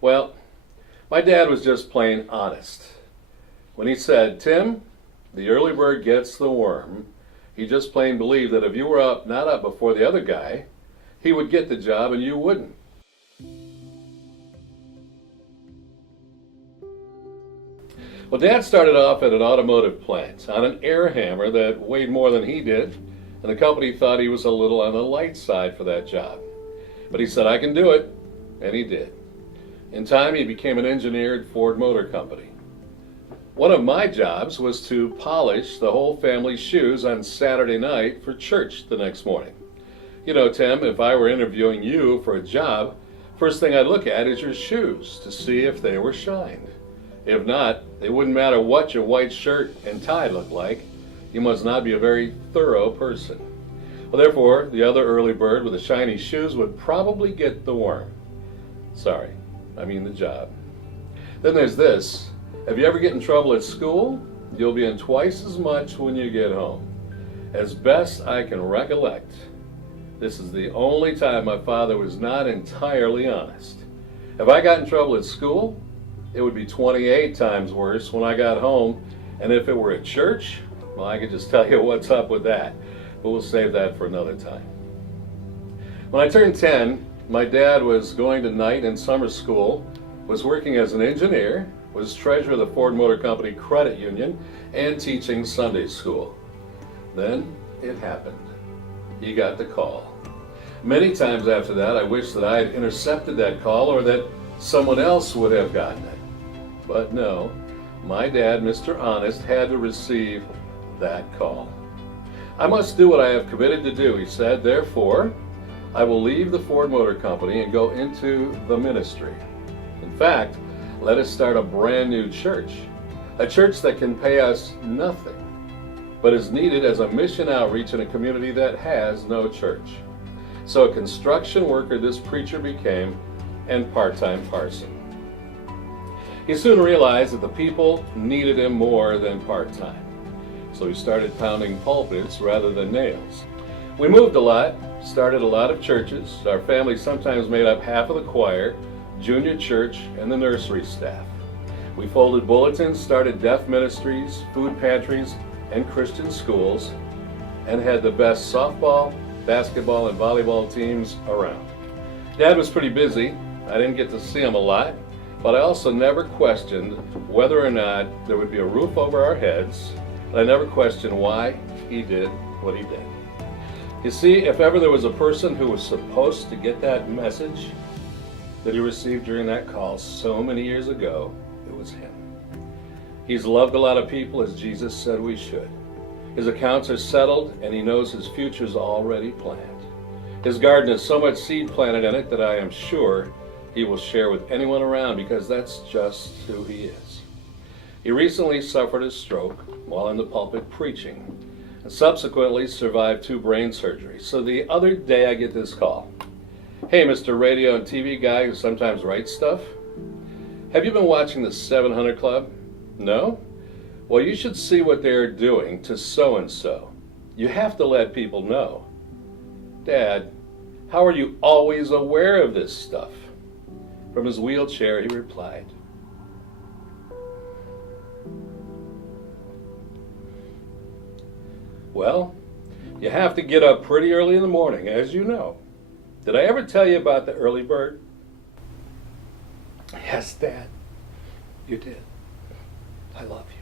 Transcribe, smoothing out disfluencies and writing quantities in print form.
Well, my dad was just plain honest. When he said, "Tim, the early bird gets the worm," he just plain believed that if you were not up before the other guy, he would get the job and you wouldn't. Well, Dad started off at an automotive plant on an air hammer that weighed more than he did, and the company thought he was a little on the light side for that job. But he said, "I can do it," and he did. In time, he became an engineer at Ford Motor Company. One of my jobs was to polish the whole family's shoes on Saturday night for church the next morning. You know, Tim, if I were interviewing you for a job, first thing I'd look at is your shoes to see if they were shined. If not, it wouldn't matter what your white shirt and tie looked like. You must not be a very thorough person. Well, therefore, the other early bird with the shiny shoes would probably get the worm. Sorry, I mean the job. Then there's this. If you ever get in trouble at school, you'll be in twice as much when you get home. As best I can recollect, this is the only time my father was not entirely honest. If I got in trouble at school, it would be 28 times worse when I got home, and if it were at church, well, I could just tell you what's up with that, but we'll save that for another time. When I turned 10, my dad was going to night and summer school, was working as an engineer, was treasurer of the Ford Motor Company Credit Union, and teaching Sunday school. Then it happened. He got the call. Many times after that, I wished that I had intercepted that call or that someone else would have gotten it. But no, my dad, Mr. Honest, had to receive that call. "I must do what I have committed to do," he said. "Therefore, I will leave the Ford Motor Company and go into the ministry. In fact, let us start a brand new church, a church that can pay us nothing, but is needed as a mission outreach in a community that has no church." So a construction worker this preacher became, and part-time parson. He soon realized that the people needed him more than part-time, so he started pounding pulpits rather than nails. We moved a lot, started a lot of churches. Our family sometimes made up half of the choir, junior church, and the nursery staff. We folded bulletins, started deaf ministries, food pantries, and Christian schools, and had the best softball, basketball, and volleyball teams around. Dad was pretty busy. I didn't get to see him a lot, but I also never questioned whether or not there would be a roof over our heads, and I never questioned why he did what he did. You see, if ever there was a person who was supposed to get that message that he received during that call so many years ago, it was him. He's loved a lot of people as Jesus said we should. His accounts are settled, and he knows his future's already planned. His garden has so much seed planted in it that I am sure he will share with anyone around, because that's just who he is. He recently suffered a stroke while in the pulpit preaching, and subsequently survived 2 brain surgeries. So the other day I get this call. "Hey, Mr. Radio and TV guy who sometimes writes stuff, have you been watching the 700 Club? No? Well, you should see what they're doing to so-and-so. You have to let people know." "Dad, how are you always aware of this stuff?" From his wheelchair, he replied, "Well, you have to get up pretty early in the morning, as you know. Did I ever tell you about the early bird?" "Yes, Dad, you did. I love you."